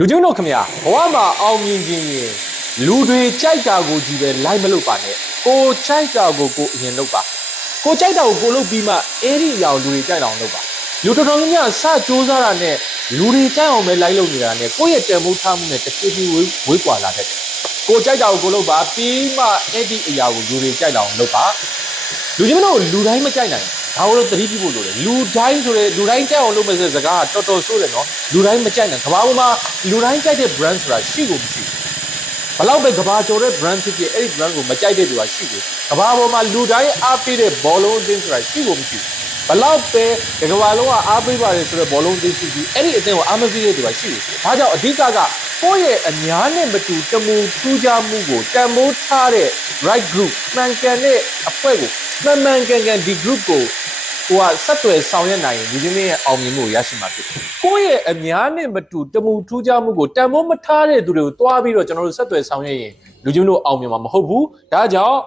လူကျုံတို့ခမရဘဝမှာအောင်မြင်ခြင်းရင်လူတွေကြိုက်တာကိုကြီးပဲလိုက်မလုပ်ပါနဲ့ကိုကြိုက်တာကိုကိုအရင်လုပ်ပါကိုကြိုက်တာကိုကိုလုပ်ပြီးမှအဲ့ဒီအရာကိုလူတွေကြိုက်အောင်လုပ်ပါလူတော်တော်များများစကြိုးစားတာနဲ့လူတွေကြိုက်အောင်ပဲလိုက်လုပ်နေတာနဲ့ကိုယ့်ရဲ့တန်ဖိုးထားမှုနဲ့တစ်ဖြည်းဖြည်းဝေးကွာလာတတ်တယ်ကိုကြိုက်တာကိုကိုလုပ်ပါပြီးမှအဲ့ဒီအရာကိုလူတွေကြိုက်အောင်လုပ်ပါလူကျုံတို့လူတိုင်းမကြိုက်နိုင်ဒါကိုတော့သတိပြုဖို့လိုတယ်လူတိုင်းဆိုတဲ့လူတိုင်းကြိုက်အောင်လုပ်မယ်ဆိုတဲ့စကားကတော်တော်ဆိုးတယ်နော်လူတိုင်းမကြိုက်နိုင်ကဘာပေါ်မှာလူတိုင်းကြိုက်တဲ့ brand ဆိုတာရှိကိုမရှိဘူးဘလောက်ပဲကဘာကျော်တဲ့ brand ဖြစ်ဖြစ်အဲ့ဒီ brand ကိုမကြိုက်တဲ့သူကရှိကိုကဘာပေါ်မှာလူတိုင်းအားပေးတဲ့ဘောလုံးအသင်းဆိုတာရှိကိုမရှိဘူးဘလောက်ပဲကဘာလုံးကအားပေးပါတယ်ဆိုတဲ့ဘောလုံးအသင်းရှိပြီးအဲ့ဒီအသင်းကိုအားမပေးတဲ့သူကရှိကိုဒါကြောင့်အဓိကကကိုယ့်ရဲ့အများနဲ့မတူတမူထူးခြားမှုကိုတန်ဖိုးထားတဲ့ right group မှန်ကန်တဲ့အဖွဲ့ကိုမှန်ကန်ဒီ group ကိုကိုကဆက်သွယ်ဆောင်ရွက်နိုင်ရင်ဒီနေ့ရဲ့အောင်မြင်မှုကိုရရှိမှာဖြစ်တယ်။ကိုယ့်ရဲ့အများနဲ့မတူတမူထူးခြားမှုကိုတန်ဖိုးမထားတဲ့သူတွေကိုတွားပြီးတော့ကျွန်တော်တို့ဆက်သွယ်ဆောင်ရွက်ရင်လူချင်းတို့အောင်မြင်မှာမဟုတ်ဘူး။ဒါကြောင့်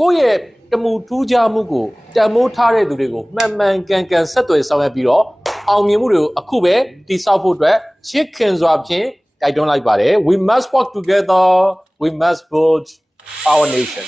ကိုယ့်ရဲ့တမူထူးခြားမှုကိုတန်ဖိုးထားတဲ့သူတွေကိုမှန်ကန်ဆက်သွယ်ဆောင်ရွက်ပြီးတော့အောင်မြင်မှုတွေကိုအခုပဲတိစောက်ဖို့အတွက်ချစ်ခင်စွာဖြင့်တိုက်တွန်းလိုက်ပါတယ် We must work together. We must build our nation.